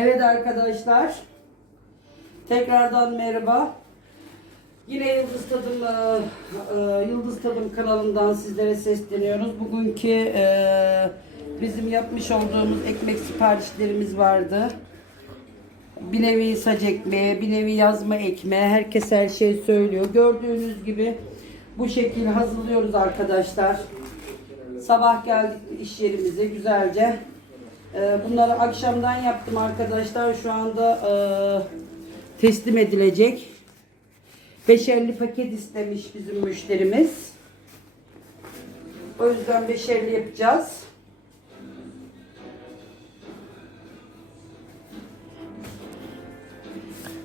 Evet arkadaşlar. Tekrardan merhaba. Yine Yıldız Tadım e, e, Yıldız Tadım kanalından sizlere sesleniyoruz. Bugünkü e, bizim yapmış olduğumuz ekmek siparişlerimiz vardı. Bir nevi saç ekmeği, bir nevi yazma ekmeği. Herkes her şey söylüyor. Gördüğünüz gibi bu şekilde hazırlıyoruz arkadaşlar. Sabah geldik iş yerimize güzelce. Ee, bunları akşamdan yaptım arkadaşlar. Şu anda e, teslim edilecek. 550 paket istemiş bizim müşterimiz. O yüzden 550 yapacağız.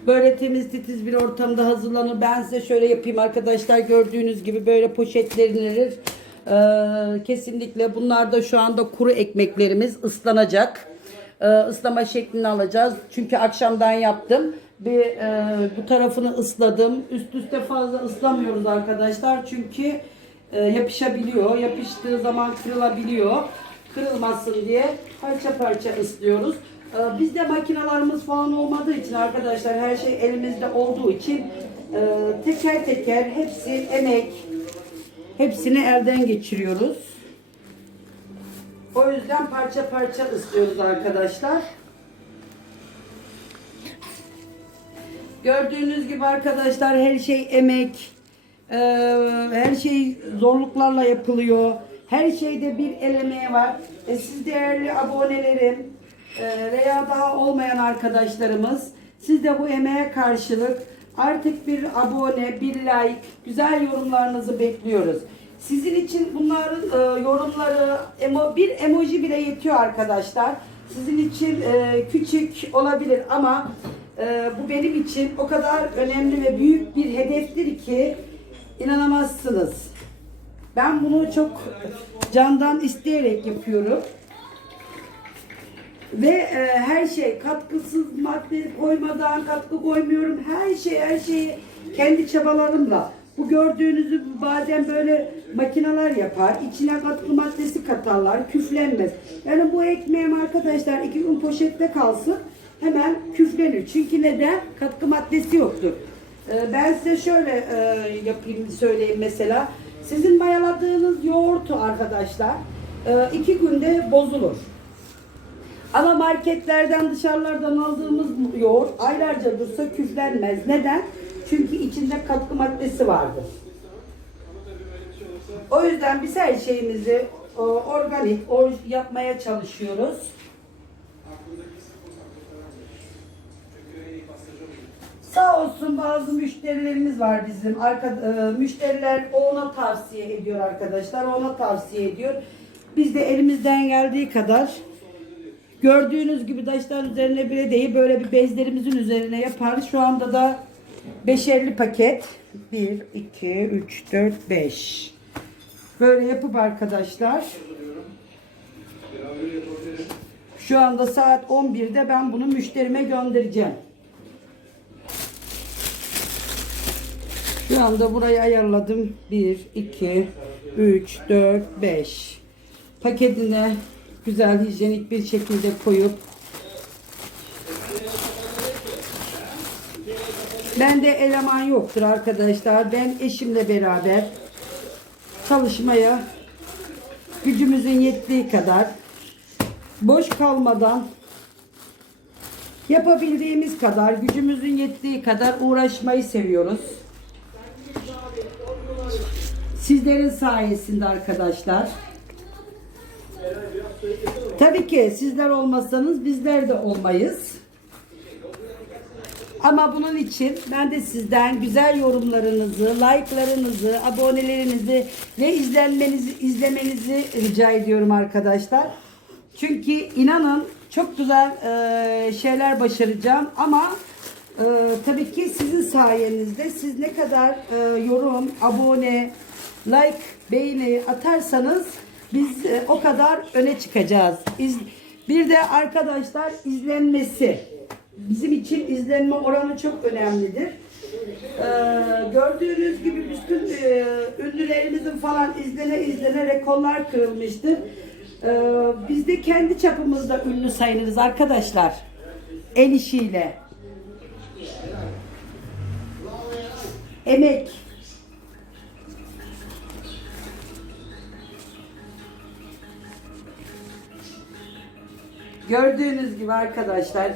Böyle temiz titiz bir ortamda hazırlanır. Ben size şöyle yapayım arkadaşlar. Gördüğünüz gibi böyle poşetlenilir. Ee, kesinlikle bunlar da şu anda kuru ekmeklerimiz ıslanacak. Ee, ıslama şeklini alacağız. Çünkü akşamdan yaptım. Bir e, bu tarafını ısladım. Üst üste fazla ıslamıyoruz arkadaşlar. Çünkü e, yapışabiliyor. Yapıştığı zaman kırılabiliyor. Kırılmasın diye parça parça ıslıyoruz. Ee, Bizde makinalarımız falan olmadığı için arkadaşlar her şey elimizde olduğu için e, teker teker hepsi emek hepsini elden geçiriyoruz. O yüzden parça parça ıslıyoruz arkadaşlar. Gördüğünüz gibi arkadaşlar her şey emek, e, her şey zorluklarla yapılıyor. Her şeyde bir el emeği var. E, siz değerli abonelerim e, veya daha olmayan arkadaşlarımız siz de bu emeğe karşılık artık bir abone, bir like, güzel yorumlarınızı bekliyoruz. Sizin için bunların e, yorumları, emo, bir emoji bile yetiyor arkadaşlar. Sizin için e, küçük olabilir ama e, bu benim için o kadar önemli ve büyük bir hedeftir ki inanamazsınız. Ben bunu çok candan isteyerek yapıyorum. Ve e, her şey katkısız madde koymadan katkı koymuyorum. Her şey her şeyi kendi çabalarımla. Bu gördüğünüzü bazen böyle makineler yapar. içine katkı maddesi katarlar. Küflenmez. Yani bu ekmeğim arkadaşlar iki gün poşette kalsın. Hemen küflenir. Çünkü neden? Katkı maddesi yoktur. E, ben size şöyle e, yapayım söyleyeyim mesela. Sizin mayaladığınız yoğurtu arkadaşlar e, iki günde bozulur. Ama marketlerden dışarılardan aldığımız yoğurt aylarca dursa küflenmez. Neden? Çünkü içinde katkı maddesi vardır. O yüzden biz her şeyimizi organik or, yapmaya çalışıyoruz. Sağ olsun bazı müşterilerimiz var bizim. Arka, e, müşteriler ona tavsiye ediyor arkadaşlar. Ona tavsiye ediyor. Biz de elimizden geldiği kadar Gördüğünüz gibi taşların üzerine bile değil böyle bir bezlerimizin üzerine yaparız. Şu anda da 550 paket. 1, 2, 3, 4, 5. Böyle yapıp arkadaşlar. Şu anda saat 11'de ben bunu müşterime göndereceğim. Şu anda burayı ayarladım. 1, 2, 3, 4, 5. Paketine güzel hijyenik bir şekilde koyup Bende eleman yoktur arkadaşlar. Ben eşimle beraber çalışmaya gücümüzün yettiği kadar boş kalmadan yapabildiğimiz kadar gücümüzün yettiği kadar uğraşmayı seviyoruz. Sizlerin sayesinde arkadaşlar. Tabii ki sizler olmasanız bizler de olmayız. Ama bunun için ben de sizden güzel yorumlarınızı, like'larınızı, abonelerinizi ve izlenmenizi, izlemenizi rica ediyorum arkadaşlar. Çünkü inanın çok güzel e, şeyler başaracağım ama e, tabii ki sizin sayenizde siz ne kadar e, yorum, abone, like, beğeni atarsanız biz e, o kadar öne çıkacağız. İz, bir de arkadaşlar izlenmesi. Bizim için izlenme oranı çok önemlidir. Ee, gördüğünüz gibi bütün e, ünlülerimizin falan izlene izlene rekorlar kırılmıştır. Ee, biz de kendi çapımızda ünlü sayılırız arkadaşlar. El işiyle. Emek. Gördüğünüz gibi arkadaşlar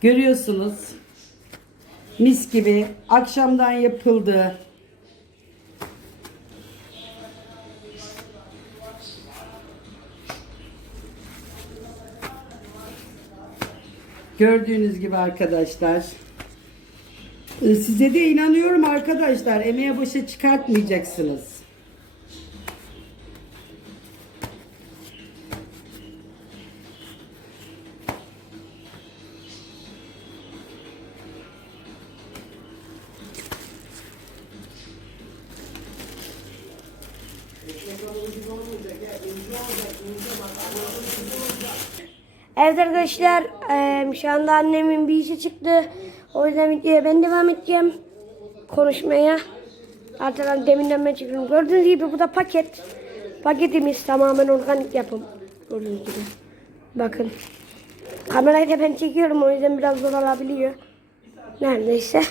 Görüyorsunuz. Mis gibi akşamdan yapıldı. Gördüğünüz gibi arkadaşlar. Ee, Size de inanıyorum arkadaşlar. Emeğe başa çıkartmayacaksınız. Evet arkadaşlar eee, şu anda annemin bir işi çıktı. O yüzden videoya ben devam edeceğim. Konuşmaya. Zaten deminden ben çıkıyorum. Gördüğünüz gibi bu da paket. Paketimiz tamamen organik yapım. Gördüğünüz gibi. Bakın. Kamerayı da ben çekiyorum o yüzden biraz zor olabiliyor. Neredeyse.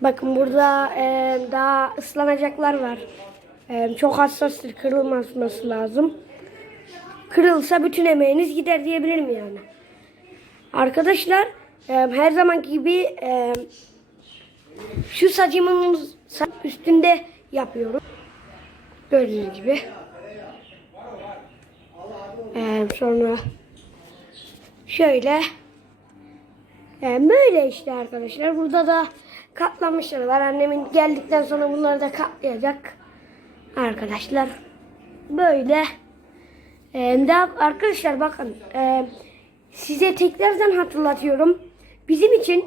Bakın burada eee, daha ıslanacaklar var. Eee, çok hassastır kırılmaması lazım kırılsa bütün emeğiniz gider diyebilirim yani. Arkadaşlar e, her zamanki gibi e, şu saçımın sa- üstünde yapıyorum. Gördüğünüz gibi. E, sonra şöyle e, böyle işte arkadaşlar. Burada da katlamışlar var. Annemin geldikten sonra bunları da katlayacak. Arkadaşlar böyle. Ee, daha arkadaşlar bakın e, size tekrardan hatırlatıyorum. Bizim için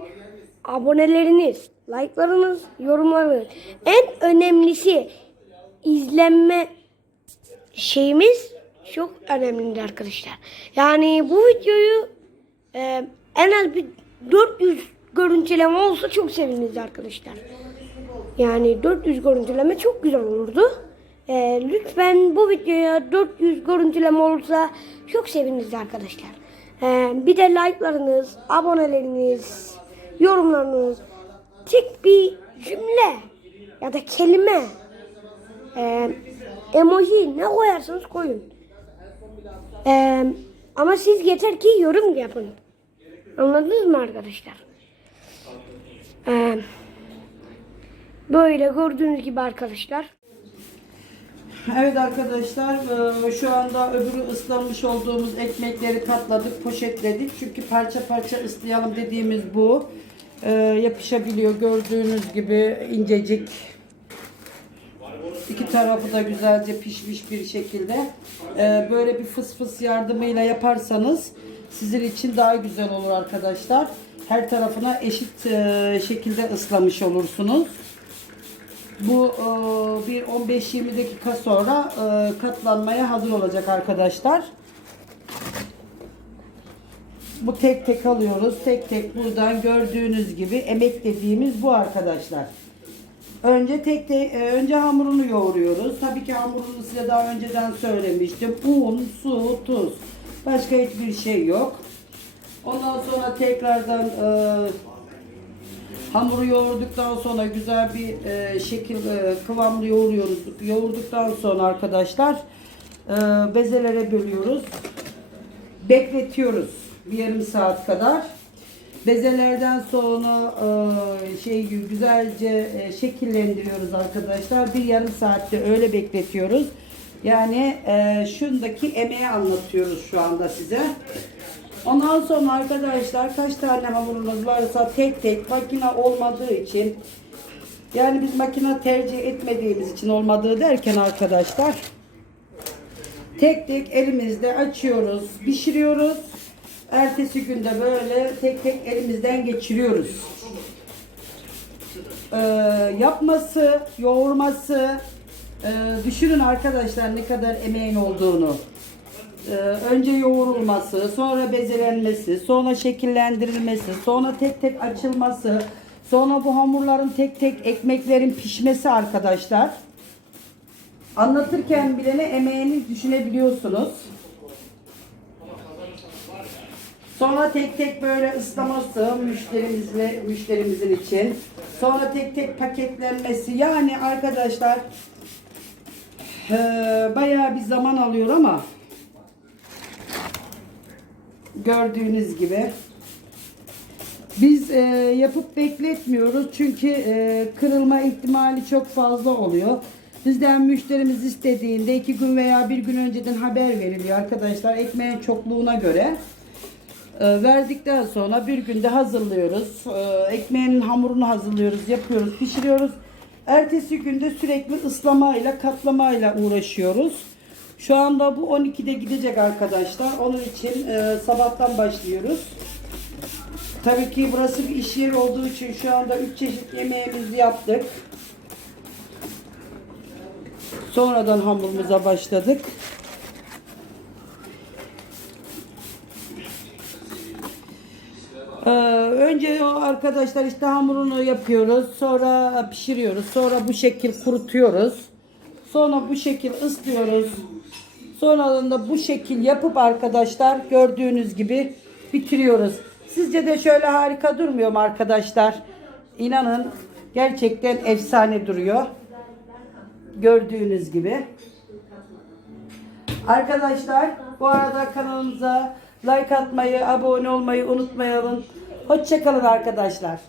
aboneleriniz, like'larınız, yorumlarınız en önemlisi izlenme şeyimiz çok önemlidir arkadaşlar. Yani bu videoyu e, en az bir 400 görüntüleme olsa çok seviniriz arkadaşlar. Yani 400 görüntüleme çok güzel olurdu. Ee, lütfen bu videoya 400 görüntüleme olursa çok seviniriz arkadaşlar. Ee, bir de like'larınız, aboneleriniz, yorumlarınız, tek bir cümle ya da kelime, e, emoji ne koyarsanız koyun. Ee, ama siz yeter ki yorum yapın. Anladınız mı arkadaşlar? Ee, böyle gördüğünüz gibi arkadaşlar. Evet arkadaşlar e, şu anda öbürü ıslanmış olduğumuz ekmekleri katladık, poşetledik. Çünkü parça parça ıslayalım dediğimiz bu. E, Yapışabiliyor gördüğünüz gibi incecik. İki tarafı da güzelce pişmiş bir şekilde. E, Böyle bir fıs fıs yardımıyla yaparsanız sizin için daha güzel olur arkadaşlar. Her tarafına eşit şekilde ıslamış olursunuz. Bu e, bir 15-20 dakika sonra e, katlanmaya hazır olacak arkadaşlar. Bu tek tek alıyoruz. Tek tek buradan gördüğünüz gibi emek dediğimiz bu arkadaşlar. Önce tek tek e, önce hamurunu yoğuruyoruz. Tabii ki hamurunu size daha önceden söylemiştim. Un, su, tuz. Başka hiçbir şey yok. Ondan sonra tekrardan e, Hamuru yoğurduktan sonra güzel bir e, şekil e, kıvamlı yoğuruyoruz. Yoğurduktan sonra arkadaşlar e, bezelere bölüyoruz. Bekletiyoruz bir yarım saat kadar. Bezelerden sonra e, şey güzelce e, şekillendiriyoruz arkadaşlar. Bir yarım saatte öyle bekletiyoruz. Yani e, şundaki emeği anlatıyoruz şu anda size. Ondan sonra arkadaşlar kaç tane hamurunuz varsa tek tek makine olmadığı için yani biz makine tercih etmediğimiz için olmadığı derken arkadaşlar tek tek elimizde açıyoruz, pişiriyoruz. Ertesi günde böyle tek tek elimizden geçiriyoruz. Ee, yapması, yoğurması, e, düşünün arkadaşlar ne kadar emeğin olduğunu. Ee, önce yoğurulması, sonra bezelenmesi, sonra şekillendirilmesi, sonra tek tek açılması, Sonra bu hamurların tek tek ekmeklerin pişmesi arkadaşlar. Anlatırken bile ne emeğini düşünebiliyorsunuz. Sonra tek tek böyle ıslaması müşterimizle müşterimizin için. Sonra tek tek paketlenmesi. Yani arkadaşlar eee, bayağı bir zaman alıyor ama gördüğünüz gibi biz eee, yapıp bekletmiyoruz çünkü eee, kırılma ihtimali çok fazla oluyor. Bizden müşterimiz istediğinde iki gün veya bir gün önceden haber veriliyor arkadaşlar ekmeğin çokluğuna göre. Eee, verdikten sonra bir günde hazırlıyoruz. Eee, ekmeğin hamurunu hazırlıyoruz, yapıyoruz, pişiriyoruz. Ertesi günde sürekli ıslamayla, katlamayla uğraşıyoruz. Şu anda bu 12'de gidecek arkadaşlar. Onun için eee, sabahtan başlıyoruz. Tabii ki burası bir iş yeri olduğu için şu anda 3 çeşit yemeğimizi yaptık. Sonradan hamurumuza başladık. Ee, önce o arkadaşlar işte hamurunu yapıyoruz. Sonra pişiriyoruz. Sonra bu şekil kurutuyoruz. Sonra bu şekil ıslıyoruz. Sonradan da bu şekil yapıp arkadaşlar gördüğünüz gibi bitiriyoruz. Sizce de şöyle harika durmuyor mu arkadaşlar? İnanın gerçekten efsane duruyor. Gördüğünüz gibi. Arkadaşlar bu arada kanalımıza like atmayı, abone olmayı unutmayalım. Hoşçakalın arkadaşlar.